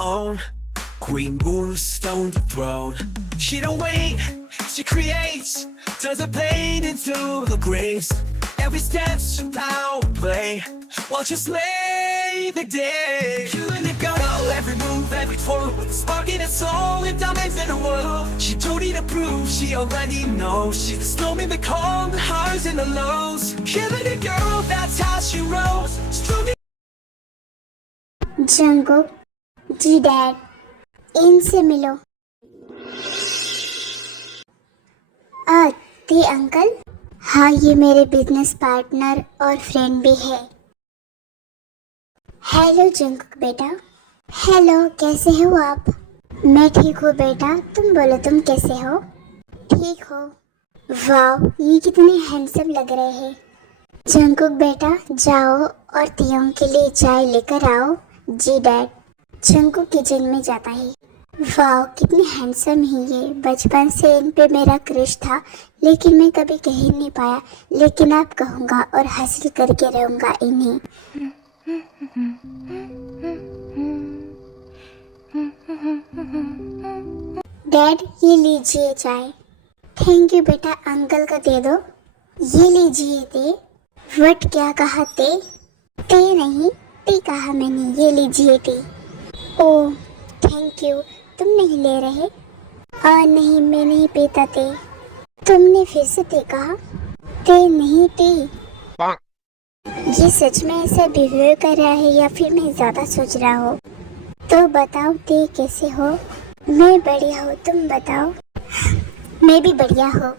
own. Queen moves, stone to throne. She don't wait, she creates. Turns a plane into the grace. Every step's power play. Watch her slay the day. Killing it go. Every move, every twirl. With a spark in her soul and diamonds in her world. She don't need to prove, she already knows. She's the storm in the calm, the highs and the lows. Killing it girl, that's how she rolls. Strong. Jungkook, ji dad, इनसे मिलो। ते uncle? हाँ, ये मेरे business partner और friend भी है। Hello Jungkook बेटा। हेलो, कैसे हो आप? मैं ठीक हूँ बेटा, तुम बोलो तुम कैसे हो? ठीक हो? वाह, ये कितने हैंडसम लग रहे हैं। जंगकुक बेटा, जाओ और तियोंग के लिए चाय लेकर आओ। जी डैड। जंगकुक किचन में जाता है। वाह, कितने हैंडसम है ये। बचपन से इन पे मेरा क्रश था, लेकिन मैं कभी कह नहीं पाया। लेकिन अब कहूँगा और हासिल करके रहूँगा इन्हें। डैड, ये लीजिए चाय। थैंक यू बेटा, अंकल का दे दो। ये लीजिए ते। वट क्या कहा ते? ते नहीं, टी कहा मैंने। ये लीजिए टी। Oh thank you. तुम नहीं ले रहे? नहीं, मैं नहीं पीता ते। तुमने फिर से ते कहा? ते नहीं टी। ये सच में ऐसा बिहेव कर रहा है या फिर मैं ज्यादा सोच रहा हूँ? तो बताओ ते कैसे हो? मैं बढ़िया हूँ, तुम बताओ। मैं भी बढ़िया हूँ।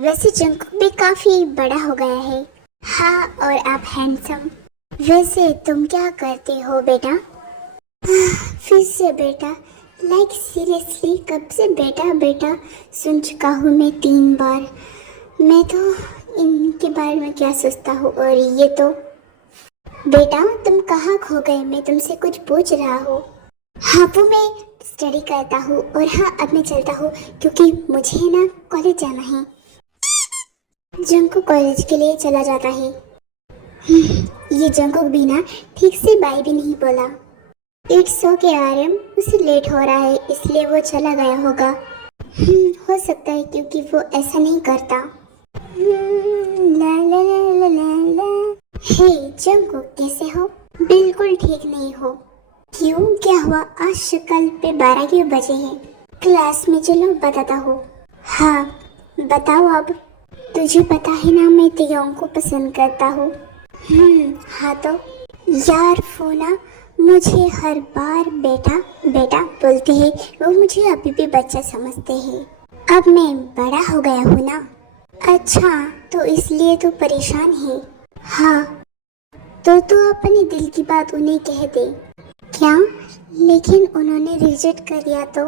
वैसे जंगकुक भी काफी बड़ा हो गया है। हाँ, और आप हैंडसम। वैसे तुम क्या करते हो बेटा? फिर से बेटा? लाइक सीरियसली, कब से बेटा बेटा सुन चुका हूँ मैं 3 बार। मैं तो इनके बारे में क्या सोचता हूँ, और ये तो। बेटा तुम कहाँ खो गए? मैं तुमसे कुछ पूछ रहा हूँ। हाँ, वो मैं स्टडी करता हूँ, और हाँ अब मैं चलता हूँ क्योंकि मुझे ना कॉलेज जाना है। जंगकुक कॉलेज के लिए चला जाता है। ये जंगकुक भी ना ठीक से बाय भी नहीं बोला। इट्स ओके आर्यन, उसे लेट हो रहा है इसलिए वो चला गया होगा। हो सकता है क्योंकि वो ऐसा नहीं करता। ला ला ला ला ला ला। हे जंगकुक, कैसे हो? बिल्कुल ठीक नहीं हो। क्यों, क्या हुआ? आज शक्ल पे 12 क्यों बजे हैं? क्लास में चलो बताता हूँ। हाँ बताओ अब। तुझे पता है ना मैं तियोंग को पसंद करता हूँ। हाँ तो। यार वो ना मुझे हर बार बेटा बेटा बोलते हैं। वो मुझे अभी भी बच्चा समझते हैं। अब मैं बड़ा हो गया हूँ ना। अच्छा, तो इसलिए तो परेशान है? हाँ, तो तू अपने दिल की बात उन्हें कह दे। क्या? लेकिन उन्होंने रिजेक्ट कर दिया तो?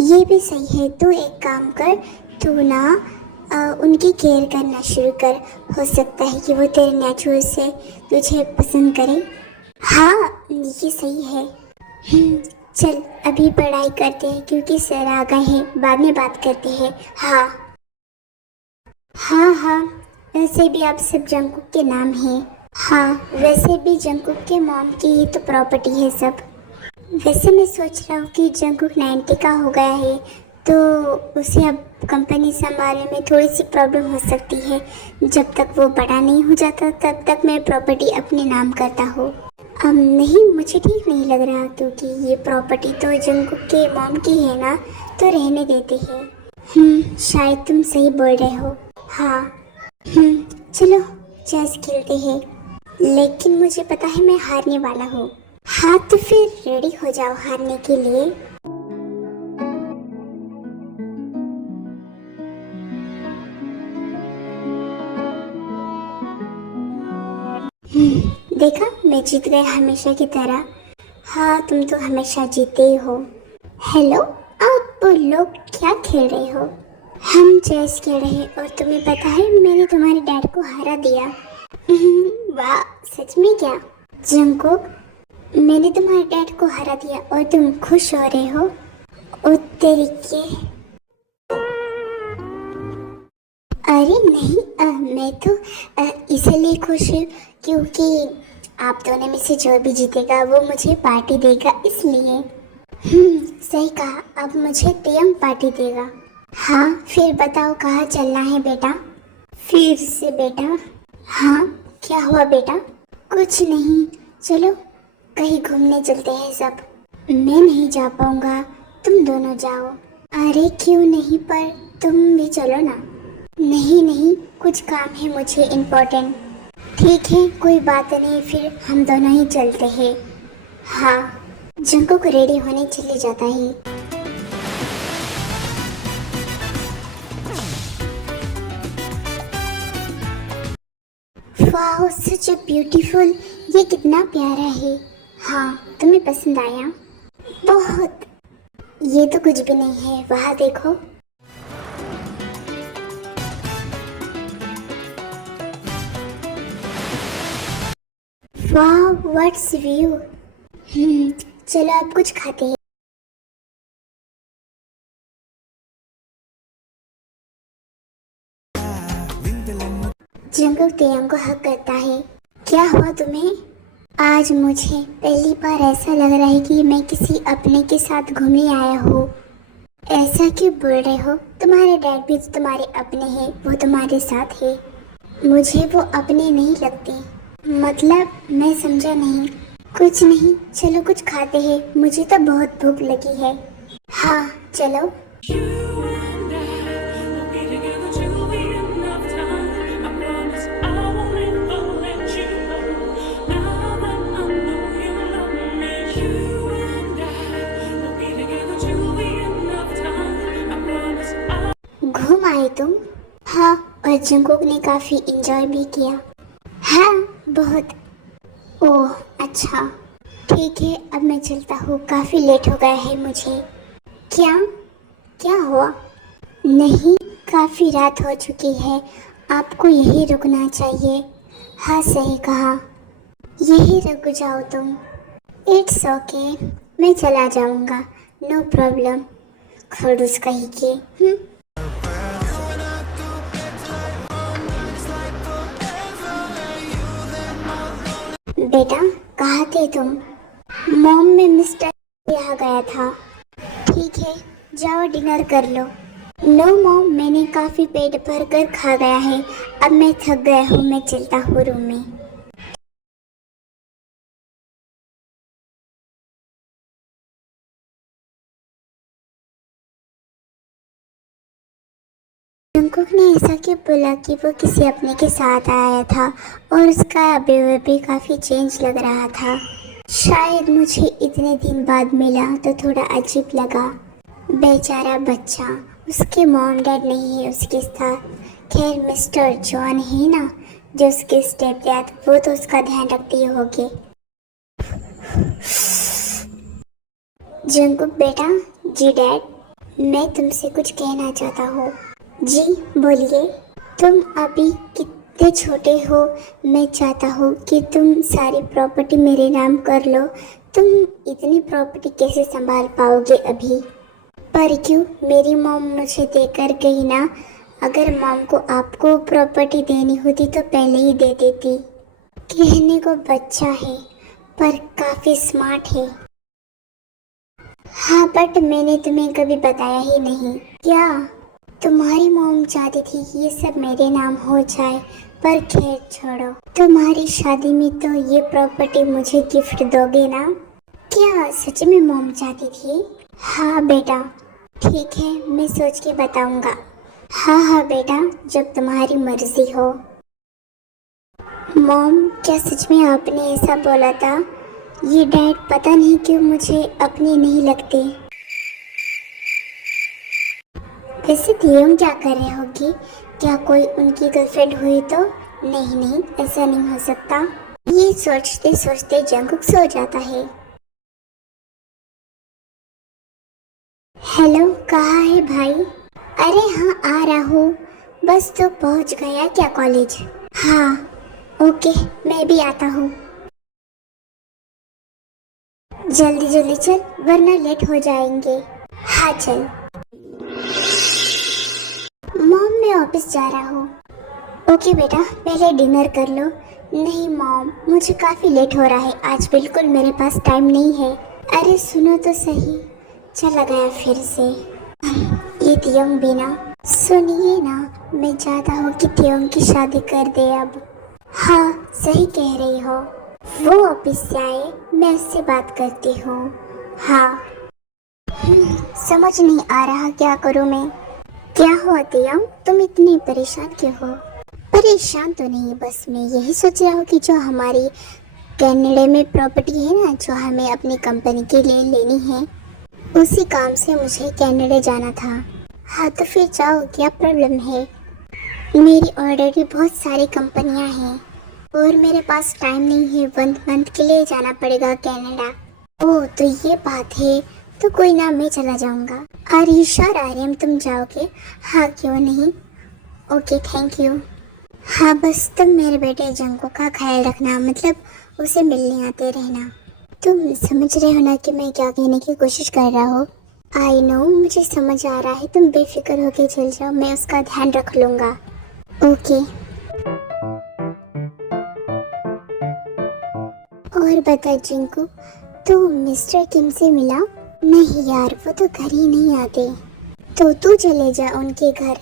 ये भी सही है, तू एक काम कर, तू ना उनकी केयर करना शुरू कर। हो सकता है कि वो तेरे नेचर से तुझे पसंद करे। हाँ ये सही है। चल अभी पढ़ाई करते हैं क्योंकि सर आ गए हैं, बाद में बात करते हैं। हाँ हाँ हाँ, वैसे भी आप सब जंगकुक के नाम हैं। हाँ, वैसे भी जंगकुक के मॉम की ही तो प्रॉपर्टी है सब। वैसे मैं सोच रहा हूँ कि जंगकुक 90 का हो गया है, तो उसे अब कंपनी संभालने में थोड़ी सी प्रॉब्लम हो सकती है। जब तक वो बड़ा नहीं हो जाता तब तक मैं प्रॉपर्टी अपने नाम करता हूँ। नहीं, मुझे ठीक नहीं लग रहा क्योंकि ये प्रॉपर्टी तो जंगकुक के मॉम की है ना, तो रहने देते हैं। शायद तुम सही बोल रहे हो। हाँ चलो चेस खेलते हैं, लेकिन मुझे पता है मैं हारने वाला हूँ। हाँ तो फिर रेडी हो जाओ हारने के लिए। देखा, मैं जीत गया हमेशा की तरह। हाँ, तुम तो हमेशा जीते ही हो। हेलो, आप लोग क्या खेल रहे हो? हम चेस खेल रहे हैं, और तुम्हें पता है मैंने तुम्हारे डैड को हरा दिया। वाह, सच में क्या? जंगकुक, मैंने तुम्हारे डैड को हरा दिया और तुम खुश हो रहे हो? ओ तेरी के। अरे नहीं, मैं तो इसलिए खुश हूँ क्योंकि आप दोनों में से जो भी जीतेगा वो मुझे पार्टी देगा, इसलिए। सही कहा, अब मुझे टीएम पार्टी देगा। हाँ, फिर बताओ कहाँ चलना है बेटा? फिर से बेटा? हाँ, क्या हुआ बेटा? कुछ नहीं, चलो कहीं घूमने चलते हैं सब। मैं नहीं जा पाऊंगा, तुम दोनों जाओ। अरे क्यों नहीं, पर तुम भी चलो ना। नहीं नहीं, कुछ काम है मुझे इम्पोर्टेंट। ठीक है, कोई बात नहीं, फिर हम दोनों ही चलते हैं। हाँ, जंकुक रेडी होने चले जाता है। वाह, सच ब्यूटीफुल, ये कितना प्यारा है। हाँ, तुम्हें पसंद आया? बहुत। ये तो कुछ भी नहीं है, वहाँ देखो। वाह, व्हाट्स व्यू। चलो अब कुछ खाते हैं। जंकुक तेयंग को हक करता है। क्या हुआ तुम्हें? आज मुझे पहली बार ऐसा लग रहा है कि मैं किसी अपने के साथ घूमने आया हूँ। ऐसा क्यों बोल रहे हो? तुम्हारे डैड भी तो तुम्हारे अपने हैं, वो तुम्हारे साथ है। मुझे वो अपने नहीं लगते। मतलब मैं समझा नहीं। कुछ नहीं, चलो कुछ खाते हैं, मुझे तो बहुत भूख लगी है। हाँ चलो। घूम आए तुम? हाँ, और जंकुक ने काफी एंजॉय भी किया। हाँ, बहुत। ओह अच्छा, ठीक है, अब मैं चलता हूँ, काफी लेट हो गया है मुझे। क्या? क्या हुआ? नहीं, काफी रात हो चुकी है, आपको यहीं रुकना चाहिए। हाँ सही कहा, यहीं रुक जाओ तुम। इट्स ओके, मैं चला जाऊंगा, नो प्रॉब्लम। खड़ूस कहीं के। बेटा, कहाँ थे तुम? मॉम में मिस्टर यहाँ गया था। ठीक है, जाओ डिनर कर लो। नो मॉम, मैंने काफी पेट भर कर खा गया है, अब मैं थक गया हूँ, मैं चलता हूँ रूम में। जंकुक ने ऐसा क्यों बोला कि वो किसी अपने के साथ आया था और उसका बिहेवियर भी काफी चेंज लग रहा था। शायद मुझे इतने दिन बाद मिला तो थोड़ा अजीब लगा। बेचारा बच्चा, उसके मॉम डैड नहीं है उसके साथ। खैर मिस्टर जॉन है ना, जो उसके स्टेप डैड, वो तो उसका ध्यान रखते ही होंगे। जंकुक बेटा। जी डैड, मैं तुमसे कुछ कहना चाहता हूँ। जी बोलिए। तुम अभी कितने छोटे हो, मैं चाहता हूँ कि तुम सारी प्रॉपर्टी मेरे नाम कर लो। तुम इतनी प्रॉपर्टी कैसे संभाल पाओगे अभी? पर क्यों, मेरी मॉम मुझे देकर गई ना। अगर मॉम को आपको प्रॉपर्टी देनी होती तो पहले ही दे देती। कहने को बच्चा है पर काफी स्मार्ट है। हाँ, बट मैंने तुम्हें कभी बताया ही नहीं। क्या? तुम्हारी मॉम चाहती थी कि ये सब मेरे नाम हो जाए, पर खैर छोड़ो। तुम्हारी शादी में तो ये प्रॉपर्टी मुझे गिफ्ट दोगे ना? क्या सच में मॉम चाहती थी? हाँ बेटा। ठीक है, मैं सोच के बताऊंगा। हाँ हाँ बेटा, जब तुम्हारी मर्जी हो। मॉम, क्या सच में आपने ऐसा बोला था? ये डैड पता नहीं क्यों मुझे अपने नहीं लगते। वैसे तियोंग क्या कर रहे होगी? क्या कोई उनकी गर्लफ्रेंड हुई तो? नहीं नहीं, ऐसा नहीं हो सकता। ये सोचते सोचते जंकुक सो जाता है। हेलो, कहाँ है भाई? अरे हाँ, आ रहा हूँ, बस तो पहुँच गया क्या कॉलेज? हाँ ओके, मैं भी आता हूँ। जल्दी जल्दी चल, वरना लेट हो जाएंगे। हाँ चल। मॉम, मैं ऑफिस जा रहा हूँ। ओके बेटा, पहले डिनर कर लो, नहीं मॉम, मुझे काफ़ी लेट हो रहा है आज, बिल्कुल मेरे पास टाइम नहीं है। अरे सुनो तो सही, चला गया फिर से। ये तियोंग भी ना, सुनिए ना, मैं चाहता हूँ कि तियोंग की शादी कर दे अब। हाँ सही कह रही हो, वो ऑफिस से आए, मैं उससे बात करती हूँ। हाँ। समझ नहीं आ रहा क्या करूँ मैं। क्या हुआ तियोंग, तुम इतनी परेशान क्यों हो? परेशान तो नहीं, बस मैं यही सोच रहा हूँ कि जो हमारी कनाडा में प्रॉपर्टी है ना, जो हमें अपनी कंपनी के लिए लेनी है, उसी काम से मुझे कनाडा जाना था। हाँ तो फिर जाओ, क्या प्रॉब्लम है? मेरी ऑलरेडी बहुत सारी कंपनियां हैं और मेरे पास टाइम नहीं है, 1 मंथ के लिए जाना पड़ेगा कनाडा। ओह तो ये बात है, तो कोई ना, मैं चला जाऊंगा। आर यू श्योर आर्यन, तुम जाओगे? हाँ क्यों नहीं। Okay thank you. हाँ बस तुम मेरे बेटे जंको का ख्याल रखना, मतलब उसे मिलने आते रहना। तुम समझ रहे हो ना कि मैं क्या कहने की कोशिश कर रहा हूँ? आई नो, मुझे समझ आ रहा है, तुम बेफिक्र होके चल जाओ, मैं उसका ध्यान रख लूँगा। ओके। और बता जिंकू, तू मिस्टर किम से मिला? नहीं यार, वो तो घर ही नहीं आते। तो तू चले जा उनके घर।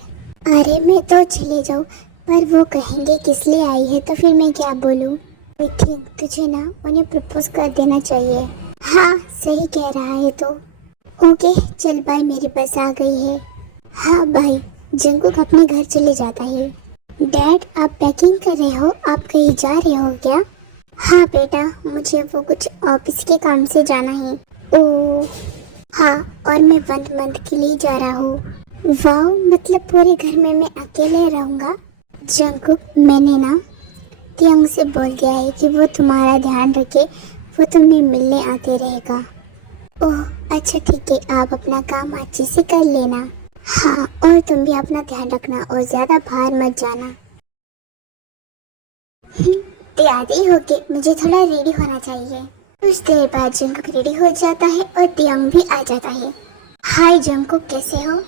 अरे मैं तो चले जाऊँ, पर वो कहेंगे किस लिए आई है, तो फिर मैं क्या बोलूँ? आई थिंक तुझे ना उन्हें प्रपोज कर देना चाहिए। हाँ सही कह रहा है तो। ओके चल बाय, मेरी बस आ गई है। हाँ भाई, जंकुक अपने घर चले जाता है। डैड आप पैकिंग कर रहे हो, आप कहीं जा रहे हो क्या? हाँ बेटा, मुझे वो कुछ ऑफिस के काम से जाना है। ओह हाँ, और मैं 1 मंथ के लिए जा रहा हूँ। वाह, मतलब पूरे घर में मैं अकेले रहूँगा। जंकुक, मैंने ना तियोंग से बोल दिया है कि वो तुम्हारा ध्यान रखे, वो तुम्हें मिलने आते रहेगा। ओह अच्छा ठीक है, आप अपना काम अच्छे से कर लेना। हाँ और तुम भी अपना ध्यान रखना और ज़्यादा बाहर मत जाना। तैयार ही हो के मुझे थोड़ा रेडी होना चाहिए। कुछ देर बाद जंकुक रेडी हो जाता है और तियोंग भी आ जाता है। हाय जंकुक, कैसे हो?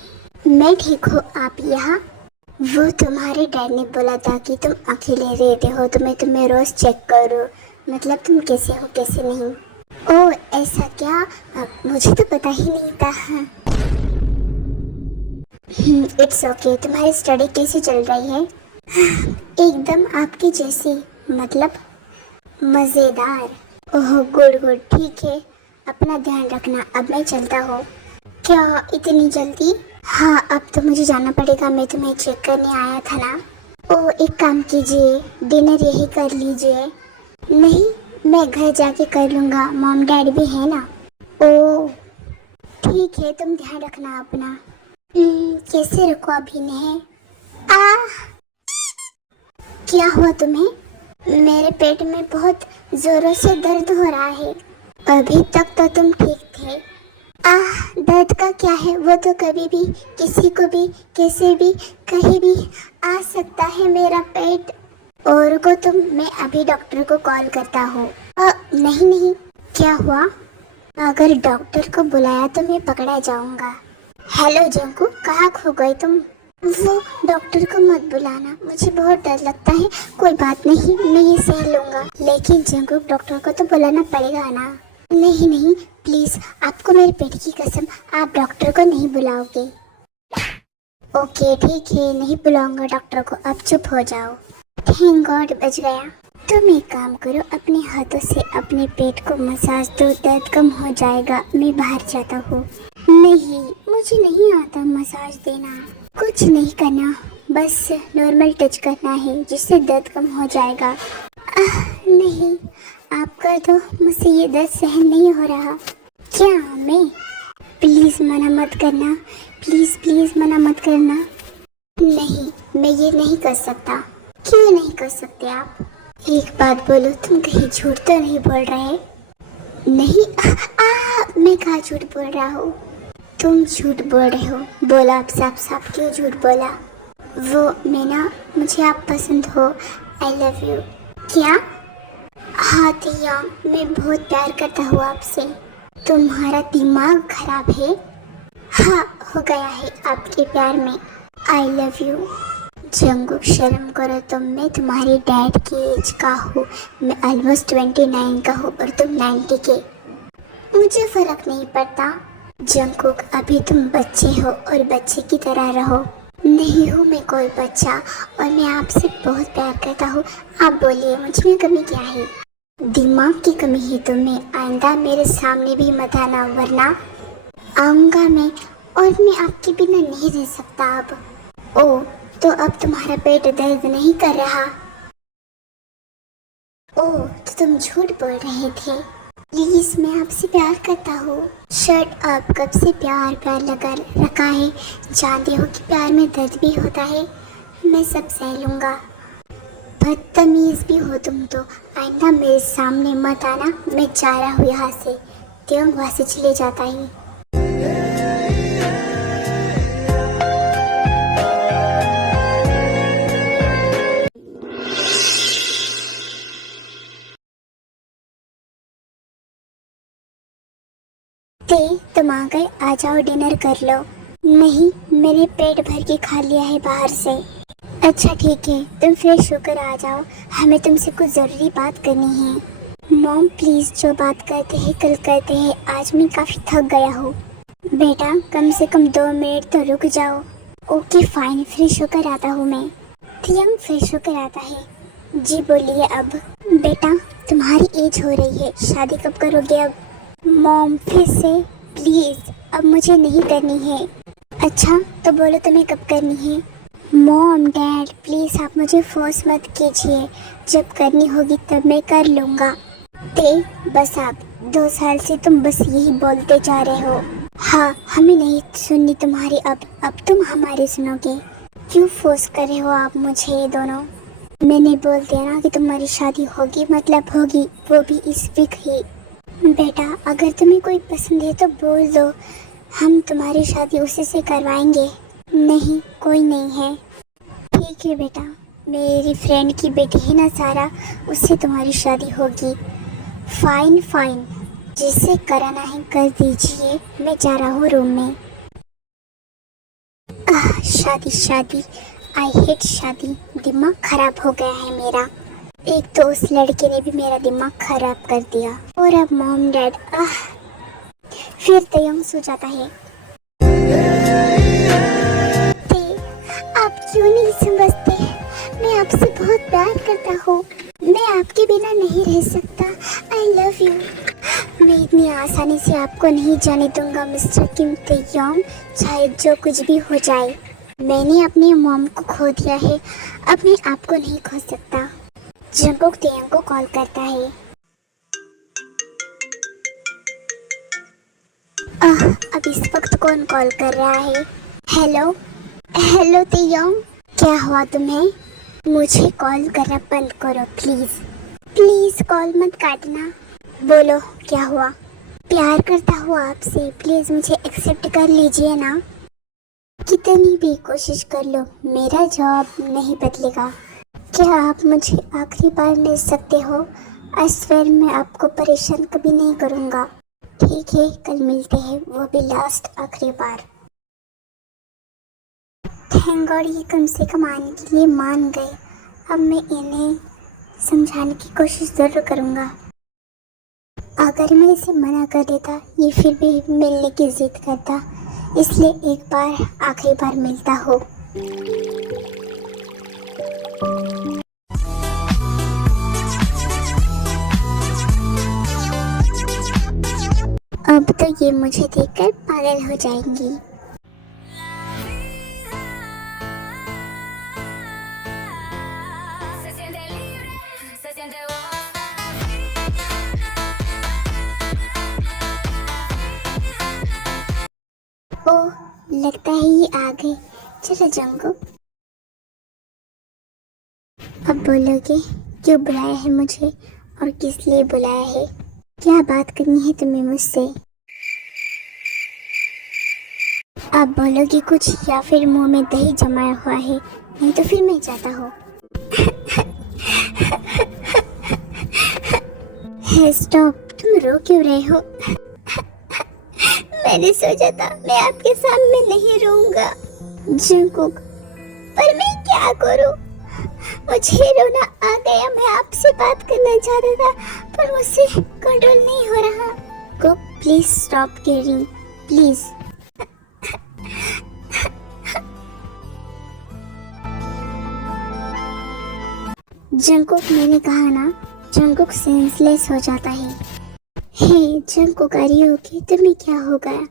मैं ठीक हूँ, आप यहाँ? वो तुम्हारे डैड ने बोला था कि तुम अकेले रहते हो तो मैं तुम्हें रोज चेक करूँ, मतलब तुम कैसे हो कैसे नहीं। ओह ऐसा क्या, मुझे तो पता ही नहीं था। It's okay. तुम्हारी स्टडी कैसी चल रही है? एकदम आपकी जैसी, मतलब मज़ेदार। ओह गुड गुड, ठीक है, अपना ध्यान रखना, अब मैं चलता हूँ। क्या इतनी जल्दी? हाँ अब तो मुझे जाना पड़ेगा, मैं तुम्हें चेक करने आया था ना। ओह एक काम कीजिए, डिनर यही कर लीजिए। नहीं, मैं घर जाके कर लूँगा, मॉम डैडी भी है ना। ओह ठीक है, तुम ध्यान रखना अपना। कैसे रखो अभी नहीं? क्या हुआ तुम्हें? मेरे पेट में बहुत जोरों से दर्द हो रहा है। अभी तक तो तुम ठीक थे। दर्द का क्या है, वो तो कभी भी किसी को भी कैसे भी कहीं भी आ सकता है मेरा पेट। और को तुम, मैं अभी डॉक्टर को कॉल करता हूँ। नहीं नहीं, क्या हुआ? अगर डॉक्टर को बुलाया तो मैं पकड़ा जाऊंगा। हेलो जंकू, कहाँ खो गए तुम? वो डॉक्टर को मत बुलाना, मुझे बहुत डर लगता है। कोई बात नहीं, मैं ये सह लूंगा, लेकिन जंकू डॉक्टर को तो बुलाना पड़ेगा ना। नहीं नहीं प्लीज, आपको मेरे पेट की कसम, आप डॉक्टर को नहीं बुलाओगे। ओके ठीक है, नहीं बुलाऊंगा डॉक्टर को, अब चुप हो जाओ। थैंक गॉड बच गया। तुम एक काम करो, अपने हाथों से अपने पेट को मसाज दो, दर्द कम हो जाएगा, मैं बाहर जाता हूँ। नहीं, मुझे नहीं आता मसाज देना। कुछ नहीं करना, बस नॉर्मल टच करना है, जिससे दर्द कम हो जाएगा। नहीं, आप कर दो, मुझसे ये दर्द सहन नहीं हो रहा। क्या मैं? प्लीज़ मना मत करना, प्लीज़ प्लीज़ मना मत करना। नहीं, मैं ये नहीं कर सकता। क्यों नहीं कर सकते आप? एक बात बोलो, तुम कहीं झूठ तो नहीं बोल रहे? नहीं, मैं कहाँ झूठ बोल रहा हूँ? तुम झूठ बोल रहे हो, बोला आप साफ साफ, क्यों झूठ बोला? वो मैं ना, मुझे आप पसंद हो, आई लव यू। क्या? हाँ तिया, मैं बहुत प्यार करता हूँ आपसे। तुम्हारा दिमाग खराब है? हाँ हो गया है आपके प्यार में, आई लव यू। जंगकुक शर्म करो, तो मैं तुम्हारी डैड की एज का हूँ। मैं ऑलमोस्ट 29 का हूँ और तुम 90 के। मुझे फर्क नहीं पड़ता जंगकुक, अभी तुम बच्चे हो और बच्चे की तरह रहो। नहीं हूँ मैं कोई बच्चा और मैं आपसे बहुत प्यार करता हूँ। आप बोलिए मुझ में कमी क्या है? दिमाग की कमी है तुम्हें। आइंदा मेरे सामने भी मत आना, वरना आऊँगा मैं और मैं आपके बिना नहीं रह सकता अब। ओ, तो अब तुम्हारा पेट दर्द नहीं कर रहा? ओह, तो तुम झूठ बोल रहे थे। प्लीज, मैं आपसे प्यार करता हूँ। शट अप, कब से प्यार प्यार लगा रखा है? जानते हो कि प्यार में दर्द भी होता है। मैं सब सह लूँगा। बदतमीज भी हो तुम तो। आइंदा मेरे सामने मत आना। मैं जा रहा हूँ यहाँ से। त्यों वहाँ से चले जाता ही। ते तुम आ गए, आ जाओ डिनर कर लो। नहीं, मैंने पेट भर के खा लिया है बाहर से। अच्छा ठीक है, तुम फ्रेश होकर आ जाओ, हमें तुमसे कुछ ज़रूरी बात करनी है। मॉम प्लीज़, जो बात करते हैं कल करते हैं, आज मैं काफ़ी थक गया हूँ। बेटा कम से कम 2 मिनट तो रुक जाओ। ओके फाइन, फ्रेश होकर आता हूँ मैं। थियंग फ्रेश होकर आता है। जी बोलिए अब। बेटा तुम्हारी एज हो रही है, शादी कब करोगे अब? मॉम फिर से? प्लीज़, अब मुझे नहीं करनी है। अच्छा तो बोलो तुम्हें कब करनी है? मॉम डैड प्लीज़, आप मुझे फोर्स मत कीजिए। जब करनी होगी तब मैं कर लूँगा। ते बस आप, 2 साल से तुम बस यही बोलते जा रहे हो। हाँ, हमें नहीं सुननी तुम्हारी अब तुम हमारी सुनोगे। क्यों फोर्स कर रहे हो आप मुझे? ये दोनों मैंने बोल दिया ना कि तुम्हारी शादी होगी मतलब होगी, वो भी इस वीक ही। बेटा अगर तुम्हें कोई पसंद है तो बोल दो, हम तुम्हारी शादी उसी से करवाएंगे। नहीं, कोई नहीं है। ठीक है बेटा, मेरी फ्रेंड की बेटी है ना सारा, उससे तुम्हारी शादी होगी। फाइन फाइन, जिससे कराना है कर दीजिए। मैं जा रहा हूँ रूम में। शादी शादी, आई हेट शादी। दिमाग खराब हो गया है मेरा। एक तो उस लड़के ने भी मेरा दिमाग खराब कर दिया और अब मॉम डैड। फिर तयंग सो जाता है। आप क्यों नहीं समझते? मैं आपसे बहुत प्यार करता हूँ। मैं आपके बिना नहीं रह सकता। I love you. मैं इतनी आसानी से आपको नहीं जाने दूंगा मिस्टर किम तयंग, चाहे जो कुछ भी हो जाए। मैंने अपने मॉम को खो दिया है, अब मैं आपको नहीं खो सकता। जंगकुक तयंग को कॉल करता है। अब इस वक्त कौन कॉल कर रहा है? हेलो हेलो तयंग, क्या हुआ तुम्हें? मुझे कॉल करना बंद करो प्लीज। प्लीज कॉल मत काटना। बोलो क्या हुआ? प्यार करता हूँ आपसे, प्लीज मुझे एक्सेप्ट कर लीजिए ना। कितनी भी कोशिश कर लो, मेरा जवाब नहीं बदलेगा। क्या आप मुझे आखिरी बार मिल सकते हो? आई स्वेयर मैं आपको परेशान कभी नहीं करूँगा। ठीक है, कल मिलते हैं, वो भी लास्ट आखिरी बार। थैंक गॉड, ये कम से कम आने के लिए मान गए। अब मैं इन्हें समझाने की कोशिश ज़रूर करूँगा। अगर मैं इसे मना कर देता, ये फिर भी मिलने की जिद करता, इसलिए एक बार आखिरी बार मिलता हो। अब तो ये मुझे देखकर पागल हो जाएंगी। ओह, लगता है ये आ गए। चलो जंगकुक, अब बोलोगे क्यों बुलाया है मुझे और किस लिए बुलाया है? क्या बात करनी है तुम्हें मुझसे? आप बोलोगे कुछ या फिर मुंह में दही जमाया हुआ है? नहीं तो फिर मैं जाता हूँ। हे स्टॉप, तुम रो क्यों रहे हो? मैंने सोचा था मैं आपके सामने नहीं रोऊंगा। जंगकुक पर मैं क्या करूं? मुझे रोना आ गया। मैं आपसे बात करना चाहता था पर मुझसे कंट्रोल नहीं हो रहा। को please stop caring, please. Jungkook, मैंने कहा ना, जंगकुक सेंसलेस हो जाता है। हे जंगकुक, आ रही हो कि तुम्हें क्या हो गया?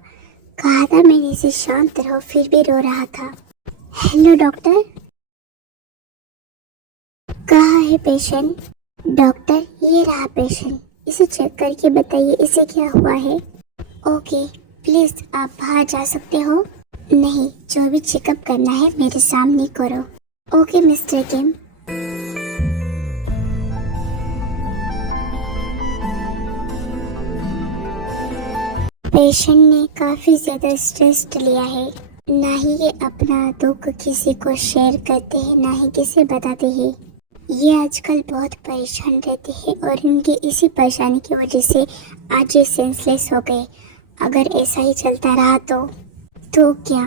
कहा था मैंने इसे शांत रहो, फिर भी रो रहा था। Hello doctor. कहाँ है पेशेंट? डॉक्टर, ये रहा पेशेंट। इसे चेक करके बताइए इसे क्या हुआ है। ओके, प्लीज आप बाहर जा सकते हो। नहीं, जो भी चेकअप करना है मेरे सामने करो। ओके मिस्टर किम। पेशेंट ने काफी ज्यादा स्ट्रेस लिया है। ना ही ये अपना दुख किसी को शेयर करते हैं, ना ही किसी बताते हैं। ये आजकल बहुत परेशान रहते हैं और इनकी इसी परेशानी की वजह से आज ये सेंसलेस हो गए। अगर ऐसा ही चलता रहा तो क्या?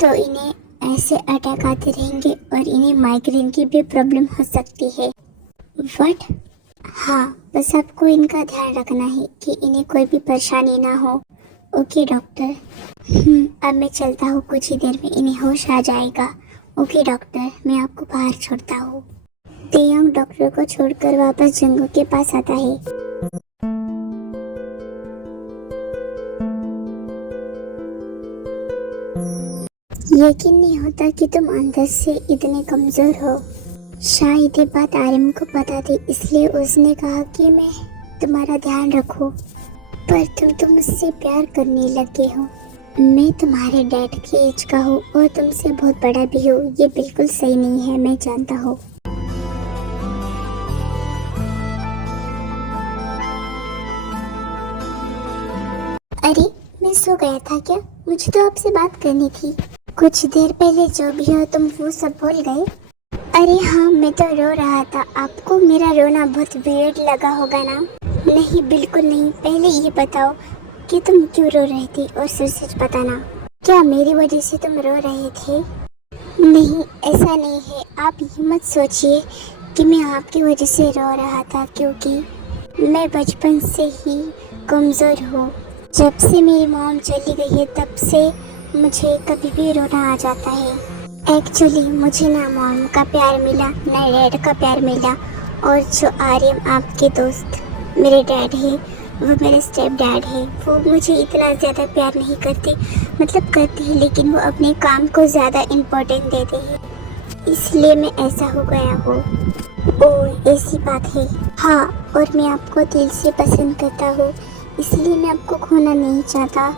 तो इन्हें ऐसे अटैक आते रहेंगे और इन्हें माइग्रेन की भी प्रॉब्लम हो सकती है। व्हाट? हाँ, बस आपको इनका ध्यान रखना है कि इन्हें कोई भी परेशानी ना हो। Okay doctor. अब मैं चलता हूँ, कुछ ही देर में इन्हें होश आ जाएगा। ओके डॉक्टर, मैं आपको बाहर छोड़ता हूँ। तेयंग डॉक्टर को छोड़कर वापस जंगू के पास आता है। यकीन नहीं होता कि तुम अंदर से इतने कमजोर हो। शायद ये बात आर्यन को पता थी, इसलिए उसने कहा कि मैं तुम्हारा ध्यान रखूं। पर तुम तो मुझसे प्यार करने लगे हो। मैं तुम्हारे डैड की एज का हूँ और तुमसे बहुत बड़ा भी हूँ। ये बिल्कुल सही नहीं है, मैं जानता हूँ। अरे, मैं सो गया था क्या? मुझे तो आपसे बात करनी थी। कुछ देर पहले जो भी हो तुम वो सब भूल गए? अरे हाँ, मैं तो रो रहा था। आपको मेरा रोना बहुत वियर्ड लगा होगा ना? नहीं, बिल्कुल नहीं। पहले ये बताओ कि तुम क्यों रो रही थी और सच सच बताना। क्या मेरी वजह से तुम रो रहे थे? नहीं, ऐसा नहीं है। आप ये मत सोचिए कि मैं आपकी वजह से रो रहा था, क्योंकि मैं बचपन से ही कमज़ोर हूँ। जब से मेरी मॉम चली गई है तब से मुझे कभी भी रोना आ जाता है। एक्चुअली मुझे ना मॉम का प्यार मिला ना डैड का प्यार मिला। और जो आर्यन आपके दोस्त मेरे डैड है, वो मेरे स्टेप डैड है, वो मुझे इतना ज़्यादा प्यार नहीं करते। मतलब करते हैं लेकिन वो अपने काम को ज़्यादा इम्पोर्टेंट देते हैं, इसलिए मैं ऐसा हो गया हूँ। ओह, ऐसी बात है। हाँ, और मैं आपको दिल से पसंद करता हूँ, इसलिए मैं आपको खोना नहीं चाहता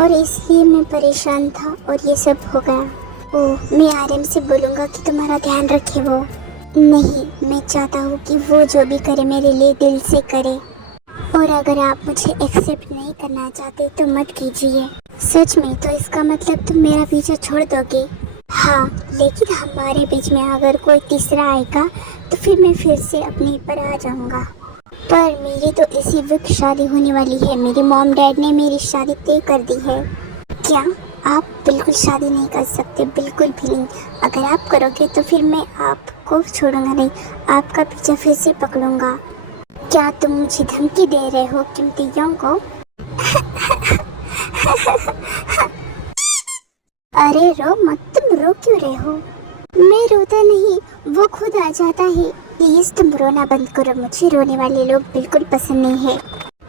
और इसलिए मैं परेशान था और ये सब हो गया। ओह, मैं आर्यन से बोलूँगा कि तुम्हारा ध्यान रखे वो। नहीं, मैं चाहता हूँ कि वो जो भी करे मेरे लिए दिल से करे। और अगर आप मुझे एक्सेप्ट नहीं करना चाहते तो मत कीजिए। सच में? तो इसका मतलब तुम मेरा पीछा छोड़ दोगे? हाँ, लेकिन हमारे बीच में अगर कोई तीसरा आएगा तो फिर मैं फिर से अपने पर आ जाऊंगा। पर मेरी तो इसी वक्त शादी होने वाली है। मेरी मॉम डैड ने मेरी शादी तय कर दी है। क्या? आप बिल्कुल शादी नहीं कर सकते, बिल्कुल भी नहीं। अगर आप करोगे तो फिर मैं आपको छोड़ूंगा नहीं, आपका पीछा फिर से पकड़ूंगा। क्या तुम मुझे धमकी दे रहे हो किम तेयोंग को? अरे रो मत, तुम रो क्यों रहे हो? मैं रोता नहीं, वो खुद आ जाता है। प्लीज तुम रोना बंद करो, मुझे रोने वाले लोग बिल्कुल पसंद नहीं है।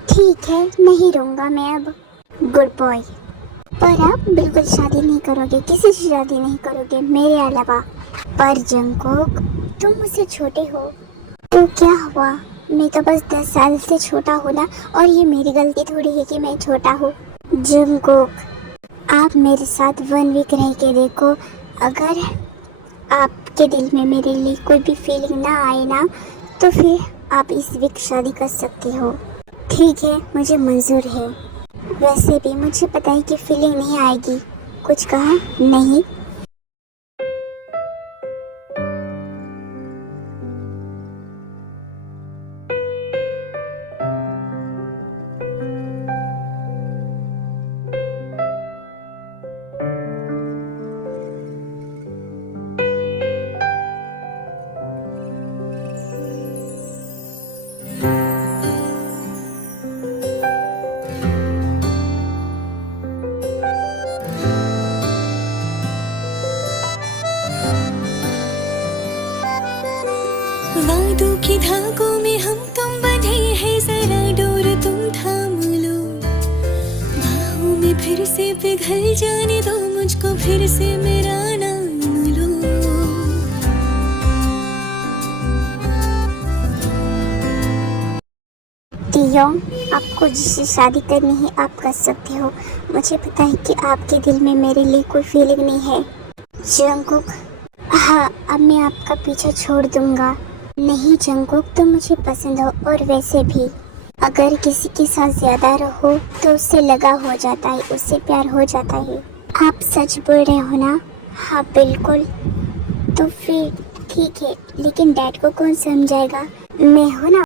ठीक है, नहीं रोऊंगा मैं अब। Good boy. पर आप बिल्कुल शादी नहीं करोगे, किसी से शादी नहीं करोगे मेरे अलावा। पर जंगकुक, तुम मुझसे छोटे हो। तो क्या हुआ? मैं तो बस 10 साल से छोटा हूँ ना, और ये मेरी गलती थोड़ी है कि मैं छोटा हूँ। जंगकुक, आप मेरे साथ 1 वीक रह के देखो। अगर आपके दिल में मेरे लिए कोई भी फीलिंग ना आए ना, तो फिर आप इस वीक शादी कर सकते हो। ठीक है, मुझे मंजूर है। वैसे भी मुझे पता है कि फीलिंग नहीं आएगी। कुछ कहा? नहीं। पिघल जाने दो मुझको फिर से मेरा नाम लो। दियो, आपको जिससे शादी करनी है आप कर सकते हो। मुझे पता है कि आपके दिल में मेरे लिए कोई फीलिंग नहीं है। जंगकुक, हाँ, अब मैं आपका पीछा छोड़ दूंगा। नहीं जंगकुक, तुम मुझे पसंद हो, और वैसे भी अगर किसी के साथ ज्यादा रहो तो उससे लगाव हो जाता है, उससे प्यार हो जाता है। आप सच बोल रहे हो ना? हाँ बिल्कुल। तो फिर ठीक है, लेकिन डैड को कौन समझाएगा? मैं हूँ ना।